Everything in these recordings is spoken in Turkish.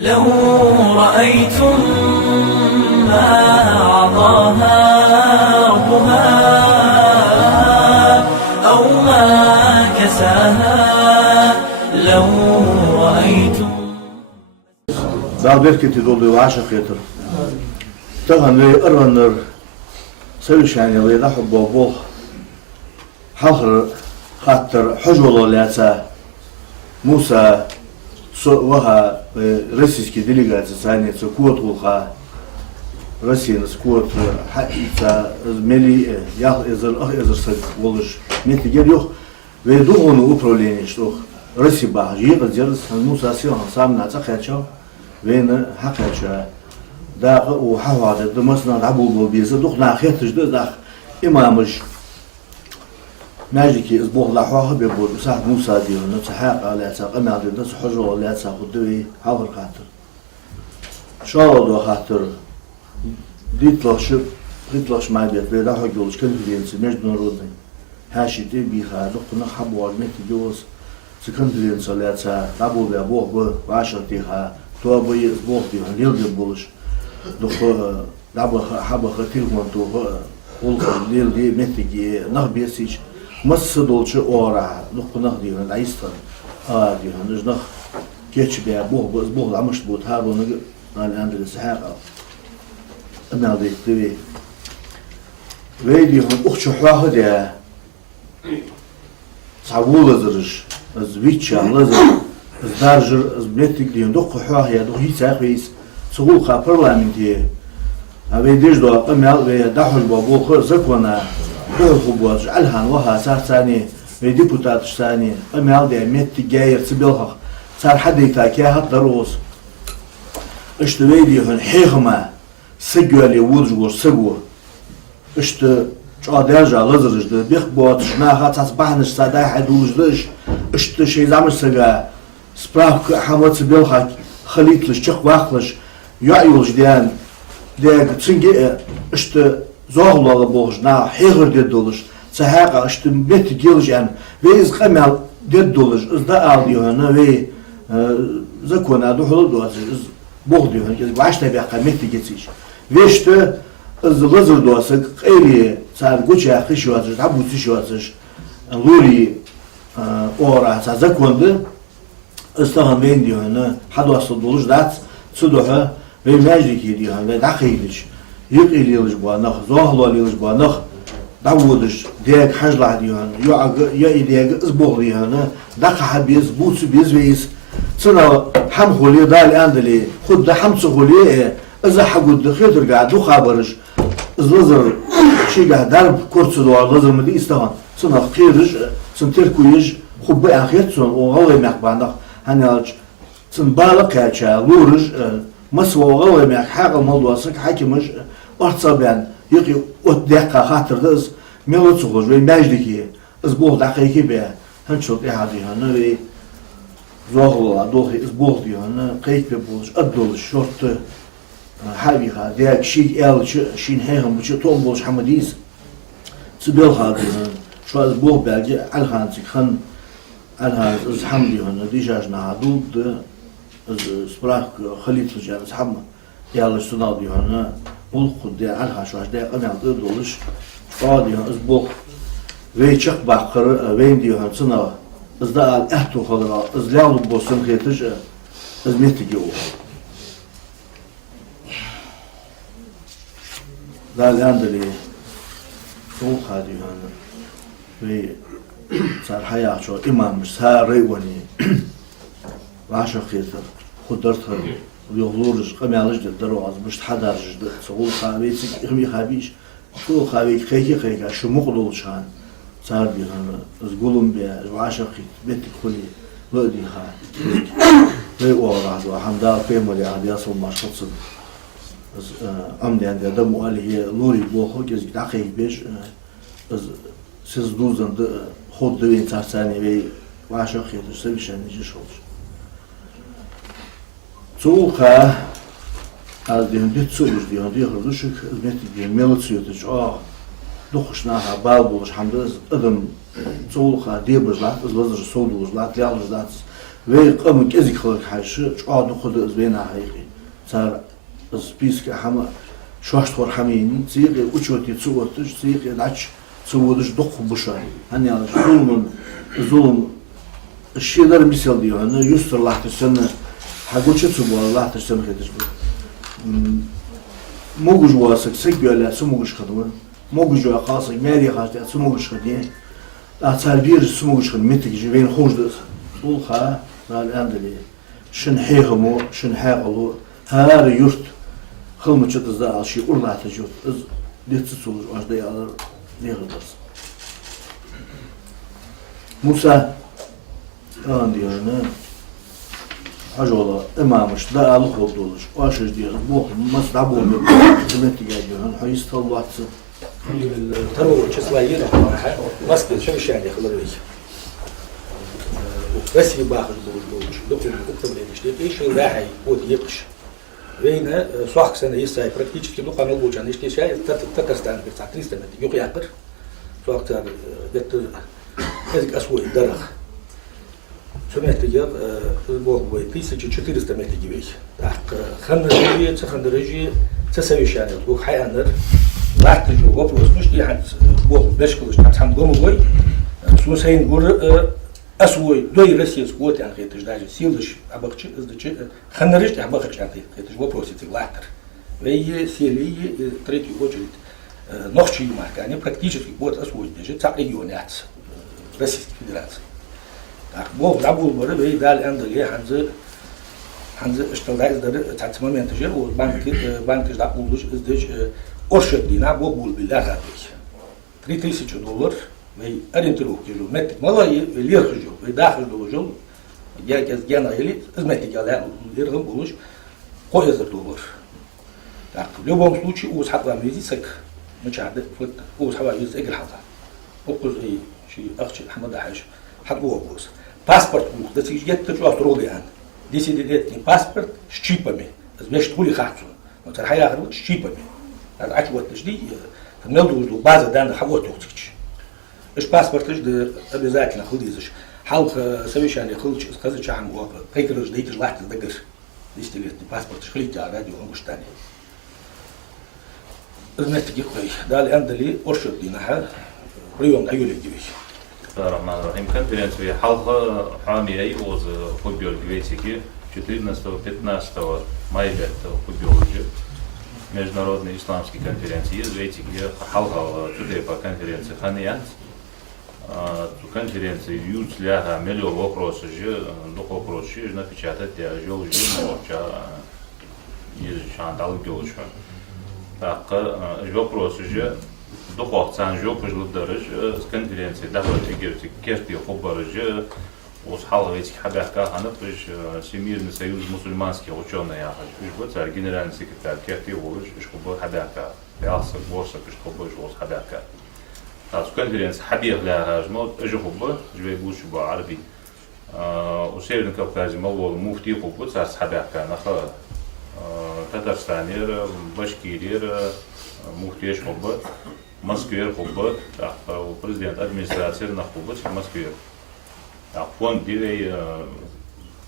لو رأيتم ما أعطاها ربها أو ما كساها لو رأيتم Dal berketi dolu aşık yetir. Tağın ve ırvanır sevişen yılı da hubbu bol. Halkır hattır hüculu lesa Musa vaha Rusiski delegatsiya saniyası kuot kulha Rusiyanın kuot hatta meli yah ezir oluş metiger yok ve doğunu upravleniyor işte Rusiya bahçeyi kızarız Musa siyan samna çakaçav ve ne hakaça da o havada demasına da bu bize doğna xetijde da imamız ماجيكي اسبوع لاحوها بيقول صح موسى ديالنا تحقق على ساق ما عندنا حجر ولا ساق دوي حاضر خاطر شاو خاطر ديتلاش ما بيت بلا حقولش كل بينس مجد نرودن هاشي دي بيخا لقنا حبوا علمت جوز سكن بينس ولا سا ابو بابو واشتيها تو ابو اسبوع دي هنيل بولش دخ دابا حبا خاطر وانتو قول ليل دي متجي نخبيسيش Mısır dolçu ora, nukunah diyor, naistan, diyor, nujnah geç be, bu lamış bu tabunu, anladın sahaya. Anladın diye. Ve diyor, uçu hahı diye, savulazırış, zviçanlazır, zdarjır, zblettik diyor, dokku hahı ya, dokku hiç sahayız, suğul parlamentiye. Ve diyor da, amel ve dahuj babu khır zakwana. Bölxubuz alhan vaha sarsani ve deputat sani amel de metti gayer sibelha sar hadita ki hatlarus işte ve diyor heyhma sigöli vurjur sigu işte çaderja lazırjdı bir boğat na hatas bahniş sada hadujdiş işte şey zamışsaga spravk hamat sibelha khalitliş çık vaqtliş yayulj diyen de çünkü işte Zoğlalı boğuşna, heğir de doluş, sahaqa işte beti gelişen ve iz kamel de doluş, iz da al diyor ve zakona duhulu duası, iz boğ diyor, iz başta bir kameti geçiş. Ve işte iz lazır duası, qeyli sar guça xiş duası, tabu xiş duası, luri ora sa zakondu, iz tahan ben diyor, hadvası doluş dat, suduha ve mecliki diyor ve daxiliş. Yık eliyoruz bu anah, zohlu eliyoruz bu anah, davuduş, diyek hajla diyorsun, ya idiyek izboğlu diyorsun, dakaha biz, buçu biz veyiz, sana ham huli dal andali, khudda hamsu huli, iza hagudda khidr gadu khabarış, izlazır, şeyga darb kursu duvar lazır mı diye istahan, sana khiriş, sana terkuyij, khubba ahiyet son, o gavay mekbandak, hani alç, sana balık kaça, luruş, مسوا غوي مع حاجة الموضوع صك حكيمش أرتصابان يقي أتدقق خاطر دز ميلوت سخوش بين ماجدكي أسبوع دقيقة بيا هنشوط إحدى هنا وي زوغلا دوخي أسبوع دي هنا قيت ببولش أدولش شرط حبي خا ديك شيء إل شين هيهم بتش توم بولش حمديس سبيل خاطر شو أسبوع بيجي على خانتي خن على هذا حمدي هنا ديجاج نهادود sprach khalitliş yani hamma yalış sunav diyor ha bul khuddi alha şu ajda qanaldı doluş o diyor iz bul ve çık bakır ve diyor sunav izda al ahtu khadra izlalu bosun khetiş hizmeti o dalendli soğuk diyor ve sar hayat şu imam sarı vani وعشان خيطر خدرتها ويغلورج قمي على جد دروز مش تحضر جد سقول خابيس يخمي خابيش شو خابيك خيكي شو مقلول شان صار بي هنا زقولهم بيا وعشان خيط بيتك خلي لودي خا وي ورا وحمدا بيمولي عادي اصل مش خصن امدي عند دم قال هي لوري بو خوكز دقيق بيش siz دوزن خود دوين ترساني وي وعشان خيط سويشان يجي شوش Soğuğa az diyor, bir soğuz diyor, diyor şu hizmeti diyor, melodiyatı çok dokuşna ha bal buluş hamda adım soğuğa diye buzlat, azlazır soğuğuzlat, yalnızlat ve qamı kezik xalq haşı çoğadu xudu izbeyna haqiqi sar spiske hama şoştor hamini tsiqi uçoti tsuvotuş tsiqi laç tsuvotuş dokubuşa hani yani zulüm şeyler misal diyor hani yusturlahtır seni haguçı tsuvollahtır seni kedir bu moguj vasak segöle sumuguş kadımı moguj va qalsak meri xartı sumuguş qadiye atsar bir sumuguş qad metici ven xoşdur ulha ral andeli şun heyhumu şun haqulu her yurt xılmıçıdızda alşı urlatı yurt iz letsiz olur ajda yalar ne qıldırız Musa an diyor ne Hajola imamış da alık oldu olur. O aşırı diyor. Bu masda bu olmuyor. Hizmeti geliyor. Hayız talvatsı. ترى شسوائيين مسك شو شيء يعني خلوا لي بس يباخذ بوش دكتور لي مش شيء راحي ود يقش وين صح سنه يساي практически ну канал бучан işte şey Татарстан bir saat 300 metre yok yakır soğukta gitti ezik asvoy darah Сумеете я Бог бой 1400 метров gibi. Так, хандрежи, це совещание. Бог хайанер. Латты же вопрос, ну что я Бог бешкалыш там гомогой. Сусейн гур асвой дой Россия скот я это даже силыш абахчы издачы хандрежи абахчы это же вопрос эти латтер. Вей сели третью очередь ночи марка, они практически вот асвой даже цар регионат Российской Федерации. Бог забыл бы, и дали Андрей Ханзы, что дали этот момент же, у банки ждал улуч, здесь оршетлина, Бог был бы лягать. $3000, и ориентировки же, метик малый, и лирх же, и дахр же, я гена или изметик я лирхом улуч, $1000. Так, в любом случае, у схватва мизисек, мчады, у схватва мизисек играла. Окуз и ши ахчи Хамада Хаш, хатбу окуз. Паспорт, да си где-то что австралиан. 10-летний паспорт с чипами. Значит, хули хатсу. Вот рахая говорит с чипами. А что вот жди, мелду база данных вот токсич. Эш паспорт жди обязательно худизиш. Халк совещание хулч сказать чам го. Прикрыш ждите жлать дагыр. 10-летний паспорт шхлите радио Ангуштане. Знаете, какой? Дали андали оршот динага. Прием аюли дивиш. الرحمن الرحيم конференцию халха хамией оз футбол гвейсики 14-15 мая футбол международной исламской конференции гвейсики халха туда по конференции ханиян конференции юцляха миллион вопросов же дух вопросов же напечатать я жил мовча из шандал гёлча так вопросы же Духов цанжо пожлударыш с конференции давай игерти керти хобарыжы уз халович хабака ханып уж Всемирный союз мусульманских ученых я хочу вот царь генеральный секретарь керти улыш чтобы хабака ялса борса чтобы уж хабака а с конференции хабир для хажмо жухубы живей буш ба араби у Северном Кавказе малол муфти хубы царь хабака наха Татарстанер Башкирия муфтиш хубы Москве хубы, у президента администрации на хубы в Москве.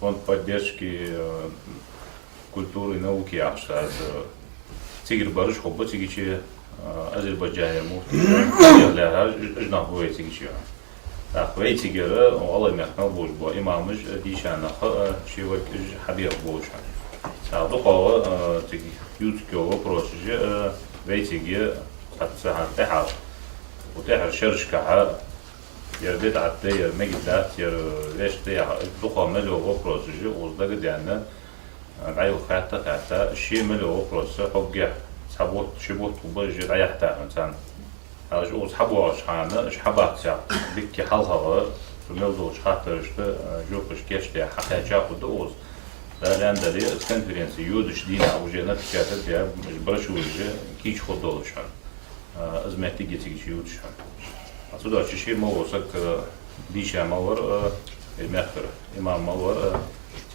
Фонд поддержки культуры и науки ахшаз. Тигр барыш хубы тигичи Азербайджане муфти. Я жна хубы тигичи. Хубы тигера Аллах мехнал божба. Имамыш дишана шивак хабир божа. Духова тиги ютского вопроса же вейтиге تحر تحر وتحر شرشكها يربيت عتى يرمجدات ير ليش تيا دخل ملو وبروس جو وصدق يعني عيو خاطة شيء ملو وبروس حقه سبوت شبوت وبرج ريحته مثلا جو سحبوا شحنة شحبات شا بكي حلها ملو شخاطر شت جو بش كيش تيا حقه جاكو دوز لأن دليل الكونفرنس يودش دينا وجينا تكاتب يا برشوا وجه كيش خدولش Azmeti geçici yutuşan. Aslında çeşitli malorsak dişe malor mehter imam malor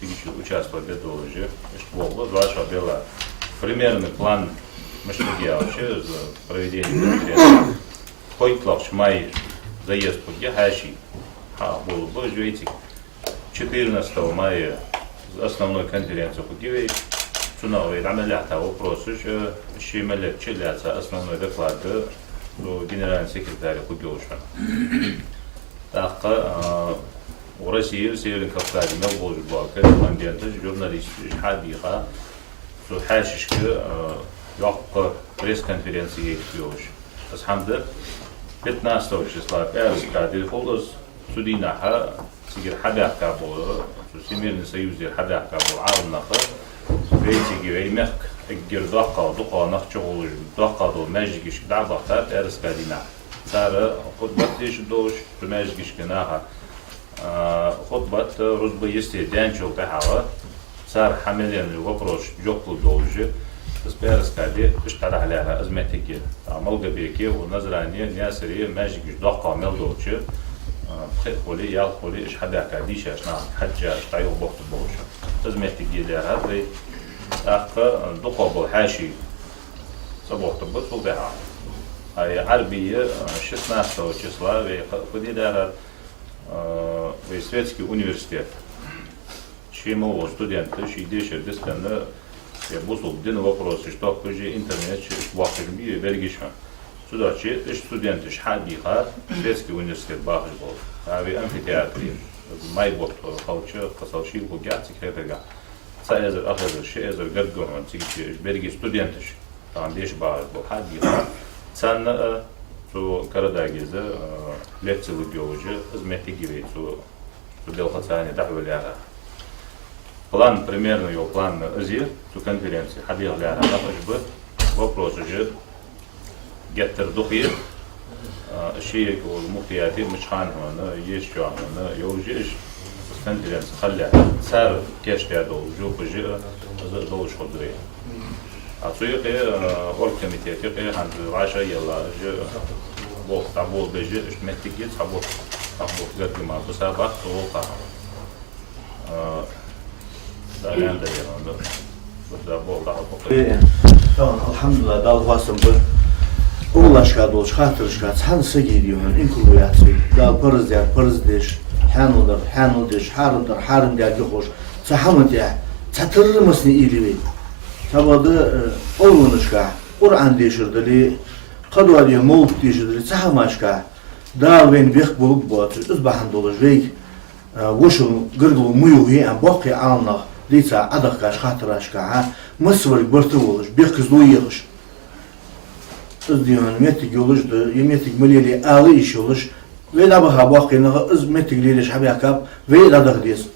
çeşitli участвовать в долже. Что было два шабела. Примерный план мышления проведения конференции. Хоть лавш май заезд по Гехаши, был бы жветик. 14 мая основной конференции Хугивей Цунауи Рамелята вопросы, Шимелек Челяца, основной доклад генерального секретаря Хугиуша. Так, в России, в Северном Кавказе, на Волжбе, корреспонденты, журналисты, хабиха, сухашишки, легко пресс-конференции Хугиуш. Асхамда 15 числа Пиарска Дельфолос Судинаха, Сигир Хабяка был, Всемирный союз Хабяка был, Арнаха, Вейтиги Веймек, Гердоха, Духа, Нахчоулж, Доха, Мэжгиш, Дабаха, Пиарска Дина. Сара, Хотбатиш Дош, Мэжгиш Кинаха, Хотбат, Рузбаисти, Дянчул Тахава, Сар Хамилен, вопрос, Джоклу Должи, Спиарскади, Штарахляха, Азметики, Малгабеки, Назрани, Нясри, Мэжгиш, Доха, Мелдочи, خولي يا خولي إيش حدا كاديش عشان حجة شتايو بوقت بوش لازم يحتاج لها هذا أخ دقة حاشي صبوح تبص وضعها هاي عربية 16 числа وخدي لها في سويتسكي университет чему студенты шидеш дисканы бусул дин вопросы что позже интернет вакт мире бергишма Судачи, студенты шхадиха, Шведский университет Бахжбол, ави амфитеатри, майбот, халча, касалши, гугят, секретарга. Цаезер, ахезер, шеезер, гадгорман, цигичи, берги студенты, там деш Бахжбол, хадиха. Цан, су карадагизе, лекции лубиожи, изметигиви, су белхацане, дахвеляра. План, примерно его план АЗИР, су конференции, хадих ляра, Бахжбол, вопрос уже. Getir duqir, şey muhtiyati müşhan hana, yeş şu hana, yolcu konferans خلى سار كاش تاعو جو بجي دولش خضري. أصيقي أوركميتي قي عند 10 يلا جو بوق تابول بجي اشمتيجي تابول قد ما بسابق توقع. دارين دارين ده بوق Tamam, elhamdülillah dal vasım bu. Ulaşka dolç hatırışka çansı gidiyor inkuluyatı. Dal parız deş, hanıldır, harın derdi hoş. Sahamı ya, çatırılmasını iyiliği. Tabadı olunuşka, Kur'an deşirdili, kadva diyor mevcut deşirdili, sahamaşka. Dal ben bek bulup batır, üzbahan doluş ve vuşun gırgılı muyuhi an bakı anlaq. Diysa adaqkaş hatıraşka, mısvır bırtı oluş, bek kızlı yığış. Öz diyor metik yoluşdu, metik meleli alı iş oluş ve da baha bakıyla öz metik leleş habakap ve da da diyoruz.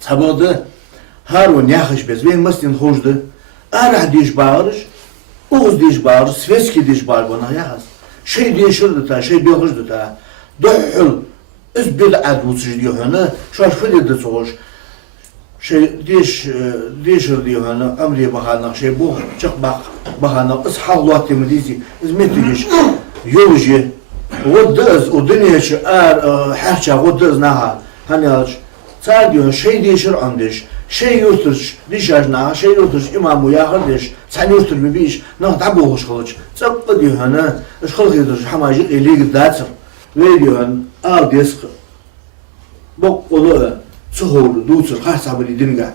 Tabadı harun yaxış bez ve mestin hoşdu. Ara diş bağırış, oğuz diş bağırış, sveski diş bağır bana yaxız. Şey değişirdi ta, şey bilgizdi ta. Duhul öz bid'at uçuş diyor hani, şu fıdı soğuş. Şey değişir diyor hani emri bahana şey bu çok bak bahana ıshallat temizliği hizmetliyiz yolcu o dünyası her şey o düzna hani çar diyor şey değişir andeş şey yurtur dişarına şey yurtur imamı yakırdeş sen yurtur bir iş ne tabu hoş kılıç çok diyor hani ışkıl gidiyor hamacı eli gider ve diyor al disk bak onu Sohor duçur xarsabili dinga.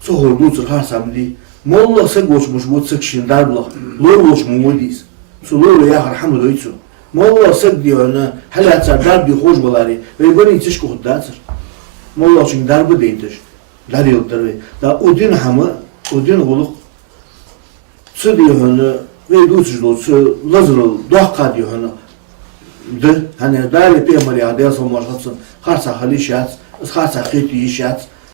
Sohor duçur xarsabili. Molla segosmuş bu çıkışın darbla. Lorloş mu modis. Sulur ya rahmet oysu. Molla seg diyor ne halatsa darbi hoş bolari ve beni çiş kuhdatsır. Molla için darbi deydir. Darıyıldır ve da odin hamı odin goluk su diyor ne ve duçur duçur lazırıl doqqa diyor ne de hani daire peymali adaya solmaşatsın xarsa xalişat xarsa xeti işat